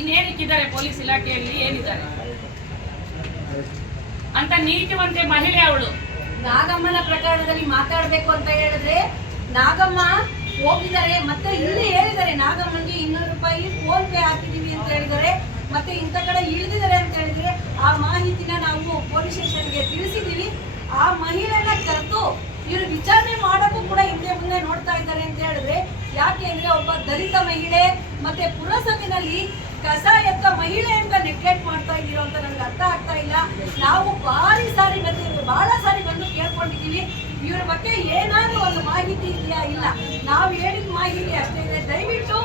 ಇನ್ನೇನಕ್ಕಿದ್ದಾರೆ police ಇಲಾಖೆಯಲ್ಲಿ ಏನಿದ್ದಾರೆ ಅಂತ ನೀತಿವಂತೆ ಮಹಿಳೆ ಅವಳು. ನಾಗಮ್ಮನ ಪ್ರಕರಣದಲ್ಲಿ ಮಾತಾಡಬೇಕು ಅಂತ ಹೇಳಿದ್ರೆ ನಾಗಮ್ಮ ಹೋಗಿದ್ದಾರೆ, ಮತ್ತೆ ಇಲ್ಲಿ ಹೇಳಿದ್ದಾರೆ ನಾಗಮ್ಮನಿಗೆ 200 ರೂಪಾಯಿ ಫೋನ್ ಪೇ ಹಾಕಿದೀವಿ ಅಂತ ಹೇಳಿದ್ದಾರೆ, ಮತ್ತೆ ಇಂಥ ಕಡೆ ಇಳಿದಿದ್ದಾರೆ ಅಂತ ಹೇಳಿದ್ರೆ ಆ ಮಾಹಿತಿನ ನಾವು ಪೊಲೀಸ್ ಸ್ಟೇಷನ್ಗೆ ತಿಳಿಸಿದೀವಿ. ಆ ಮಹಿಳೆನ ಕರೆದು ಇವರು ವಿಚಾರಣೆ ಮಾಡೋಕ್ಕೂ ಕೂಡ ಹಿಂದೆ ಮುಂದೆ ನೋಡ್ತಾ ಇದ್ದಾರೆ ಅಂತ ಹೇಳಿದ್ರೆ ಯಾಕೆ ಅಂದ್ರೆ ಒಬ್ಬ ದಲಿತ ಮಹಿಳೆ ಮತ್ತೆ ಪುರಸಭೆಯಲ್ಲಿ ಕಸ ಎತ್ತ ಮಹಿಳೆ ಅಂತ ನೆಗ್ಲೆಕ್ಟ್ ಮಾಡ್ತಾ ಇದ್ದೀರೋ ಅಂತ ನಮ್ಗೆ ಅರ್ಥ ಆಗ್ತಾ ಇಲ್ಲ. ನಾವು ಬಹಳ ಸಾರಿ ಬಂದು ಕೇಳ್ಕೊಂಡಿದ್ದೀವಿ, ಇವ್ರ ಬಗ್ಗೆ ಏನಾದ್ರೂ ಒಂದು ಮಾಹಿತಿ ಇದೆಯಾ? ಇಲ್ಲ, ನಾವು ಹೇಳಿದ ಮಾಹಿತಿ ಅಷ್ಟೇ ಇದೆ. ದಯವಿಟ್ಟು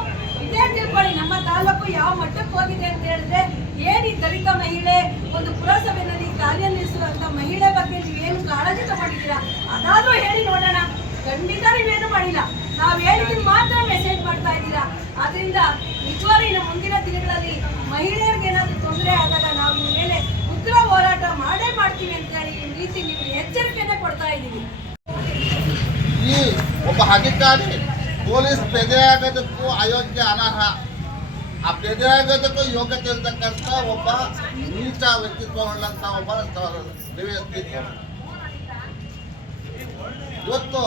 ಇದೇ ತಿಳ್ಕೊಳ್ಳಿ, ನಮ್ಮ ತಾಲೂಕು ಯಾವ ಮಟ್ಟಕ್ಕೆ ಹೋಗಿದೆ ಅಂತ ಹೇಳಿದ್ರೆ ಏನ್ ಈ ದಲಿತ ಮಹಿಳೆ ಒಂದು ಪುರಸಭೆಯಲ್ಲಿ ಕಾರ್ಯನಿರ್ವಹಿಸುವಂತ ಮಹಿಳೆ ಬಗ್ಗೆ ನೀವೇನು ಕಾಳಜಿ ತಗೊಂಡಿದ್ದೀರಾ ಅದಾದ್ರೂ ಹೇಳಿ ನೋಡೋಣ. ಖಂಡಿತ ನೀವೇನು ಮಾಡಿಲ್ಲ, ನಾವ್ ಹೇಳಿದ್ರೆ ಮಾತ್ರ ಮೆಸೇಜ್ ಮಾಡ್ತಾ ಇದ್ದೀರಾ. ಆದ್ರಿಂದ ನಿಜವಾಗ್ಲೂ ಇನ್ನು ಮುಂದಿನ ದಿನಗಳಲ್ಲಿ ಮಹಿಳೆಯರಿಗೆ ಏನಾದ್ರೂ ತೊಂದರೆ ಆದಾಗ ನಾವು ನಿಮ್ಮ ಮೇಲೆ ಉಗ್ರ ಹೋರಾಟ ಮಾಡೇ ಮಾಡ್ತೀವಿ ಅಂತ ಹೇಳಿ ಈ ರೀತಿ ನೀವು ಎಚ್ಚರಿಕೆಯನ್ನ ಕೊಡ್ತಾ ಇದ್ದೀವಿ. ಈ ಒಬ್ಬ ಅಧಿಕಾರಿ ಪೊಲೀಸ್ ಪೆದೆಯಾಗೋದಕ್ಕೂ ಅಯೋಗ್ಯ ಅನರ್ಹ, ಆ ಪೆದೆಯಾಗೋದಕ್ಕೂ ಯೋಗ್ಯತೆ ಇರ್ತಕ್ಕಂಥ ಒಬ್ಬ ನೀಚ ವ್ಯಕ್ತಿತ್ವಗಳಂತ ಒಬ್ಬ ವ್ಯಕ್ತಿತ್ವ. ಇವತ್ತು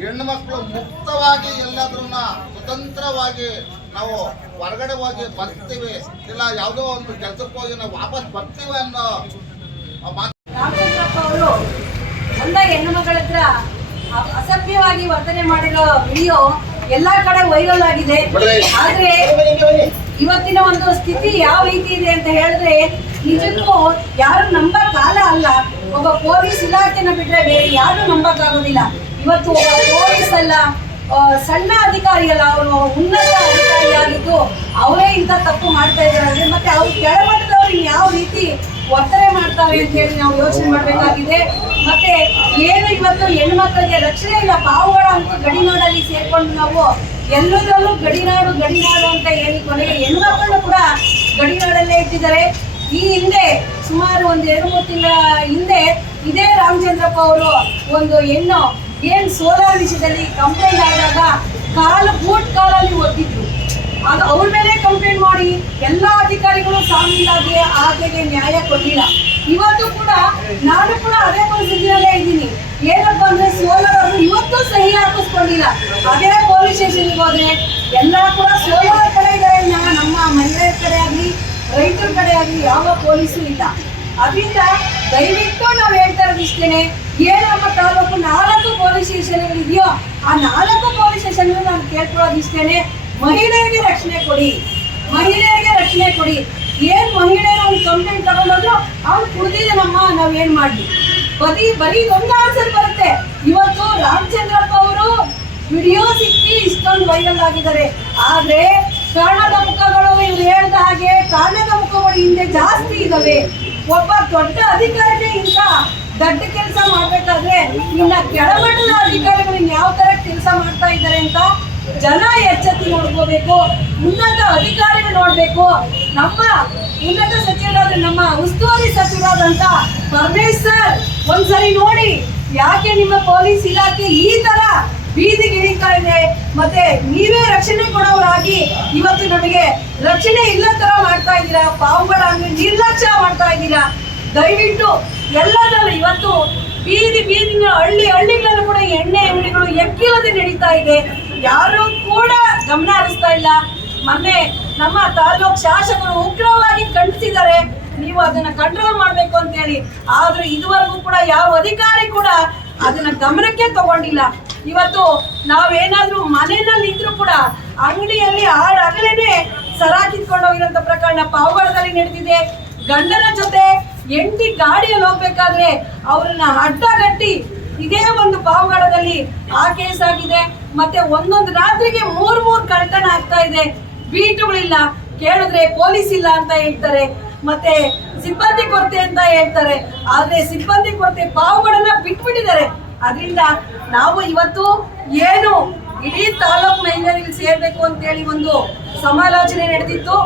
ಹೆಣ್ಣು ಮಕ್ಕಳು ಮುಕ್ತವಾಗಿ ಎಲ್ಲದನ್ನ ಸ್ವತಂತ್ರವಾಗಿ ನಾವು ಹೊರಗಡೆ ಹೋಗಿ ಬರ್ತೀವಿ, ಇಲ್ಲ ಯಾವುದೋ ಒಂದು ಕೆಲಸಕ್ಕೆ ಹೋಗಿ ನಾವು ವಾಪಸ್ ಬರ್ತೀವಿ ಅನ್ನೋ ರಾಮಚಂದ್ರಪ್ಪ ಅವರು ಒಂದ ಹೆಣ್ಣು ಮಕ್ಕಳ ಹತ್ರ ಅಸಭ್ಯವಾಗಿ ವರ್ತನೆ ಮಾಡಿರೋ ವಿಡಿಯೋ ಎಲ್ಲಾ ಕಡೆ ವೈರಲ್ ಆಗಿದೆ. ಆದ್ರೆ ಇವತ್ತಿನ ಒಂದು ಸ್ಥಿತಿ ಯಾವ ರೀತಿ ಇದೆ ಅಂತ ಹೇಳಿದ್ರೆ ನಿಜಕ್ಕೂ ಯಾರು ನಂಬಕ್ ಕಾಲ ಅಲ್ಲ. ಒಬ್ಬ ಪೊಲೀಸ್ ಇಲಾಖೆನ ಬಿಟ್ರೆ ಬೇರೆ ಯಾರು ನಂಬಕ್ಕಾಗೋದಿಲ್ಲ. ಇವತ್ತು ಒಬ್ಬ ಪೊಲೀಸ್ ಅಲ್ಲ, ಸಣ್ಣ ಅಧಿಕಾರಿ ಅಲ್ಲ, ಅವರು ಉನ್ನತ ಅಧಿಕಾರಿಯಾಗಿದ್ದು ಅವರೇ ಇಂಥ ತಪ್ಪು ಮಾಡ್ತಾ ಇದ್ದಾರೆ. ಮತ್ತೆ ಅವ್ರು ಕೆಳಮಟ್ಟದವ್ರು ಯಾವ ರೀತಿ ವರ್ತನೆ ಮಾಡ್ತಾರೆ ಅಂತ ಹೇಳಿ ನಾವು ಯೋಚನೆ ಮಾಡಬೇಕಾಗಿದೆ. ಮತ್ತೆ ಏನು ಇವತ್ತು ಹೆಣ್ಮಕ್ಳಿಗೆ ರಕ್ಷಣೆ ಇಲ್ಲ, ಪಾವುಗಳ ಅಂತ ಗಡಿನಾಡಲ್ಲಿ ಸೇರ್ಕೊಂಡು ನಾವು ಎಲ್ಲದರಲ್ಲೂ ಗಡಿನಾಡು ಅಂತ ಹೇಳಿ ಕೊನೆಗೆ ಹೆಣ್ಮಕ್ಳನ್ನು ಕೂಡ ಗಡಿನಾಡಲ್ಲೇ ಇಟ್ಟಿದ್ದಾರೆ. ಈ ಹಿಂದೆ ಸುಮಾರು ಒಂದು 2-3 ತಿಂಗಳ ಹಿಂದೆ ಇದೇ ರಾಮಚಂದ್ರಪ್ಪ ಅವರು ಒಂದು ಹೆಣ್ಣು ಏನ್ ಸೋಲಾರ್ ವಿಷಯದಲ್ಲಿ ಕಂಪ್ಲೇಂಟ್ ಆದಾಗ ಬೂಟ್ ಕಾಲಲ್ಲಿ ಒತ್ತಿದ್ರು. ಅದು ಅವ್ರ ಮೇಲೆ ಕಂಪ್ಲೇಂಟ್ ಮಾಡಿ ಎಲ್ಲ ಅಧಿಕಾರಿಗಳು ಸಾಮಿಲಾಗಿ ಆಕೆಗೆ ನ್ಯಾಯ ಕೊಡಲಿಲ್ಲ. ಇವತ್ತು ಕೂಡ ನಾನು ಕೂಡ ಅದೇ ಪರಿಸ್ಥಿತಿಯಲ್ಲೇ ಇದ್ದೀನಿ. ಏನಪ್ಪ ಅಂದ್ರೆ ಸೋಲಾರ್ ಅವರು ಇವತ್ತು ಸಹಿ ಹಾಕಿಸ್ಕೊಂಡಿಲ್ಲ. ಅದೇ ಪೊಲೀಸ್ ಸ್ಟೇಷನ್ಗೆ ಹೋದ್ರೆ ಎಲ್ಲ ಕೂಡ ಸೋಲಾರ್ ಕಡೆ ಇದ್ದಾರೆ, ನಮ್ಮ ಮಹಿಳೆಯರ ಕಡೆ ಆಗಲಿ ರೈತರ ಕಡೆ ಆಗಲಿ ಯಾವ ಪೊಲೀಸು ಇಲ್ಲ. ಅದರಿಂದ ದಯವಿಟ್ಟು ನಾವು ಹೇಳ್ತಾ ಇರೋದು ಇಷ್ಟೇನೆ, ಏನು ನಮ್ಮ ತಾಲೂಕು 4 ಪೊಲೀಸ್ ಸ್ಟೇಷನ್ಗಳಿದೆಯೋ ಆ 4 ಪೊಲೀಸ್ ಸ್ಟೇಷನ್ ನಾನು ಕೇಳ್ಕೊಳ್ಳೋದು ಇಷ್ಟೇನೆ, ಮಹಿಳೆಯರಿಗೆ ರಕ್ಷಣೆ ಕೊಡಿ, ಮಹಿಳೆಯರಿಗೆ ರಕ್ಷಣೆ ಕೊಡಿ. ಏನ್ ಮಹಿಳೆಯರು ಒಂದು ಕಂಪ್ಲೇಂಟ್ ತಗೊಂಡೋದ್ರು ಅವ್ನು ಕುಡ್ದಿದ್ದಾನಮ್ಮ ನಾವೇನ್ ಮಾಡ್ಲಿ, ಬರೀ ಒಂದು ಆನ್ಸರ್ ಬರುತ್ತೆ. ಇವತ್ತು ರಾಮಚಂದ್ರಪ್ಪ ಅವರು ವಿಡಿಯೋ ಸಿಕ್ಕಿ ಇಷ್ಟೊಂದು ವೈರಲ್ ಆಗಿದ್ದಾರೆ. ಆದ್ರೆ ಕಾರಣದ ಮುಖಗಳು ಇವ್ರು ಹೇಳ್ದ ಹಾಗೆ ಕಾರಣದ ಮುಖಗಳು ಹಿಂದೆ ಜಾಸ್ತಿ ಇದಾವೆ. ಒಬ್ಬ ದೊಡ್ಡ ಅಧಿಕಾರಿನೇ ಇಂಥ ದೊಡ್ಡ ಕೆಲಸ ಮಾಡ್ಬೇಕಾದ್ರೆ ಇನ್ನ ಕೆಳಮಟ್ಟದ ಅಧಿಕಾರಿಗಳು ಯಾವ ತರ ಕೆಲಸ ಮಾಡ್ತಾ ಇದ್ದಾರೆ ಅಂತ ಜನ ಎಚ್ಚೆತ್ತು ನೋಡ್ಕೋಬೇಕು. ಉನ್ನತ ಅಧಿಕಾರಿಗಳು ನೋಡ್ಬೇಕು. ನಮ್ಮ ಉನ್ನತ ಸಚಿವರಾದ ನಮ್ಮ ಉಸ್ತುವಾರಿ ಸಚಿವರಾದಂತ ಪರಮೇಶ್ ಸರ್ ಒಂದ್ಸರಿ ನೋಡಿ, ಯಾಕೆ ನಿಮ್ಮ ಪೊಲೀಸ್ ಇಲಾಖೆ ಈ ತರ ಬೀದಿಗೆ ಇಳಿತಾ ಇದೆ, ಮತ್ತೆ ನೀವೇ ರಕ್ಷಣೆ ಕೊಡೋರಾಗಿ ಇವತ್ತು ನಮಗೆ ರಕ್ಷಣೆ ಇಲ್ಲ ತರ ಮಾಡ್ತಾ ಇದ್ದೀರಾ, ಪಾವುಗಳ ನಿರ್ಲಕ್ಷ್ಯ ಮಾಡ್ತಾ ಇದ್ದೀರಾ. ದಯವಿಟ್ಟು ಎಲ್ಲದರಲ್ಲೂ ಇವತ್ತು ಬೀದಿನ ಹಳ್ಳಿಗಳಲ್ಲೂ ಕೂಡ ಎಣ್ಣೆ ಅಂಗಡಿಗಳು ಎಕ್ಕಿಲ್ಲದೆ ನಡೀತಾ ಇದೆ, ಯಾರು ಕೂಡ ಗಮನ ಹರಿಸ್ತಾ ಇಲ್ಲ. ಮೊನ್ನೆ ನಮ್ಮ ತಾಲೂಕು ಶಾಸಕರು ಉಗ್ರವಾಗಿ ಖಂಡಿಸಿದ್ದಾರೆ, ನೀವು ಅದನ್ನ ಕಂಟ್ರೋಲ್ ಮಾಡ್ಬೇಕು ಅಂತ ಹೇಳಿ. ಆದ್ರೆ ಇದುವರೆಗೂ ಕೂಡ ಯಾವ ಅಧಿಕಾರಿ ಕೂಡ ಅದನ್ನ ಗಮನಕ್ಕೆ ತಗೊಂಡಿಲ್ಲ. ಇವತ್ತು ನಾವೇನಾದ್ರೂ ಮನೆಯಲ್ಲಿ ಇದ್ರೂ ಕೂಡ ಅಂಗಡಿಯಲ್ಲಿ ಅಗಲೇನೆ ಸರ ಕಿತ್ಕೊಂಡು ಹೋಗಿರೋಂಥ ಪ್ರಕರಣ ಪಾವಗಡದಲ್ಲಿ ನಡೆದಿದೆ. ಗಂಡನ ಜೊತೆ ಹೆಂಡತಿ ಗಾಡಿಯಲ್ಲಿ ಹೋಗ್ಬೇಕಾದ್ರೆ ಅವ್ರನ್ನ ಅಡ್ಡಗಟ್ಟಿ ಇದೇ ಒಂದು ಪಾವಗಡದಲ್ಲಿ ಆ ಕೇಸ್ ಆಗಿದೆ. ಮತ್ತೆ ಒಂದೊಂದು ರಾತ್ರಿಗೆ 3 ಕಳ್ತನ ಆಗ್ತಾ ಇದೆ. ಬೀಟುಗಳಿಲ್ಲ, ಕೇಳಿದ್ರೆ ಪೊಲೀಸ್ ಇಲ್ಲ ಅಂತ ಹೇಳ್ತಾರೆ, ಮತ್ತೆ ಸಿಬ್ಬಂದಿ ಕೊರತೆ ಅಂತ ಹೇಳ್ತಾರೆ. ಆದ್ರೆ ಸಿಬ್ಬಂದಿ ಕೊರತೆ ಪಾವುಗಳನ್ನ ಬಿಟ್ಬಿಟ್ಟಿದ್ದಾರೆ. ಅದರಿಂದ ನಾವು ಇವತ್ತು ಏನು ಇಡೀ ತಾಲೂಕು ಮಹಿಳೆಯರಿಗೆ ಸೇರ್ಬೇಕು ಅಂತ ಹೇಳಿ ಒಂದು ಸಮಾಲೋಚನೆ ನಡೆದಿತ್ತು.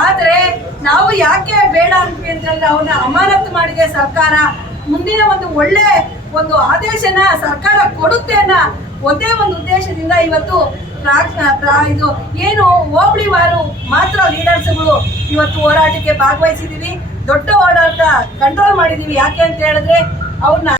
ಆದ್ರೆ ನಾವು ಯಾಕೆ ಬೇಡ ಅಂತೀವಿ ಅಂತಂದ್ರೆ ಅವನ್ನ ಅಮಾನತು ಮಾಡಿದೆ ಸರ್ಕಾರ. ಮುಂದಿನ ಒಂದು ಒಳ್ಳೆ ಒಂದು ಆದೇಶನ ಸರ್ಕಾರ ಕೊಡುತ್ತೆ ಅನ್ನೋ ಒಂದೇ ಒಂದು ಉದ್ದೇಶದಿಂದ ಇವತ್ತು ಇದು ಏನು ಹೋಬಳಿ ವಾರು ಮಾತ್ರ ಲೀಡರ್ಸ್ಗಳು ಇವತ್ತು ಹೋರಾಟಕ್ಕೆ ಭಾಗವಹಿಸಿದೀವಿ. ದೊಡ್ಡ ಹೋರಾಟ ಕಂಟ್ರೋಲ್ ಮಾಡಿದೀವಿ. ಯಾಕೆ ಅಂತ ಹೇಳಿದ್ರೆ ಅವ್ರನ್ನ